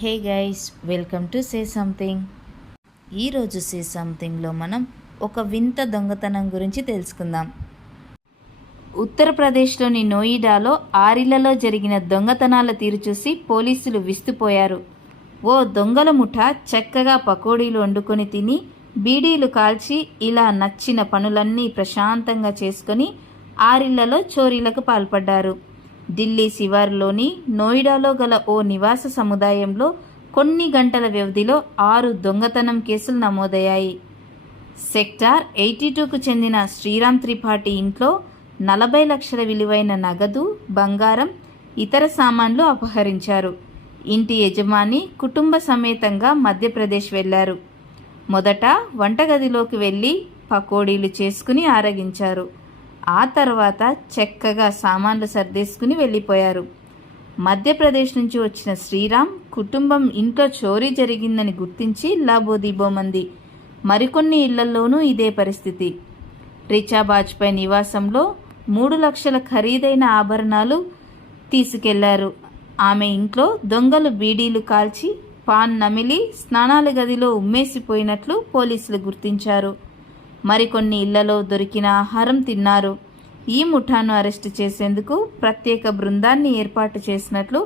Hey guys, welcome to say something. ఈరోజు సే సంథింగ్లో మనం ఒక వింత దొంగతనం గురించి తెలుసుకుందాం. ఉత్తరప్రదేశ్లోని నోయిడాలో 6 జరిగిన దొంగతనాల తీరు చూసి పోలీసులు విస్తుపోయారు. ఓ దొంగల ముఠా చక్కగా పకోడీలు వండుకొని తిని, బీడీలు కాల్చి, ఇలా నచ్చిన పనులన్నీ ప్రశాంతంగా చేసుకొని 6 చోరీలకు పాల్పడ్డారు. ఢిల్లీ శివారులోని నోయిడాలో గల ఓ నివాస సముదాయంలో కొన్ని గంటల వ్యవధిలో 6 దొంగతనం కేసులు నమోదయ్యాయి. సెక్టార్ 82కు చెందిన శ్రీరామ్ త్రిపాఠి ఇంట్లో 40 లక్షల విలువైన నగదు, బంగారం, ఇతర సామాన్లు అపహరించారు. ఇంటి యజమాని కుటుంబ సమేతంగా మధ్యప్రదేశ్ వెళ్లారు. మొదట వంటగదిలోకి వెళ్ళి పకోడీలు చేసుకుని ఆరగించారు. ఆ తర్వాత చక్కగా సామాన్లు సర్దేసుకుని వెళ్ళిపోయారు. మధ్యప్రదేశ్ నుంచి వచ్చిన శ్రీరామ్ కుటుంబం ఇంట్లో చోరీ జరిగిందని గుర్తించి లాబోదిబోమంది. మరికొన్ని ఇళ్లలోనూ ఇదే పరిస్థితి. రిచా బాజ్పేయి నివాసంలో 3 లక్షల ఖరీదైన ఆభరణాలు తీసుకెళ్లారు. ఆమె ఇంట్లో దొంగలు బీడీలు కాల్చి, పాన్ నమిలి స్నానాల గదిలో ఉమ్మేసిపోయినట్లు పోలీసులు గుర్తించారు. మరికొన్ని ఇళ్లలో దొరికిన ఆహారం తిన్నారు. ఈ ముఠాను అరెస్టు చేసేందుకు ప్రత్యేక బృందాన్ని ఏర్పాటు చేసినట్లు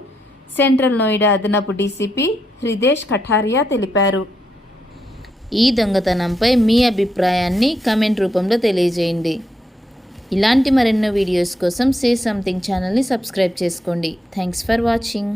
సెంట్రల్ నోయిడా అదనపు డీసీపీ హృదేష్ కఠారియా తెలిపారు. ఈ దొంగతనంపై మీ అభిప్రాయాన్ని కామెంట్ రూపంలో తెలియజేయండి. ఇలాంటి మరెన్నో వీడియోస్ కోసం సే సంథింగ్ ఛానల్ని సబ్స్క్రైబ్ చేసుకోండి. Thanks for watching.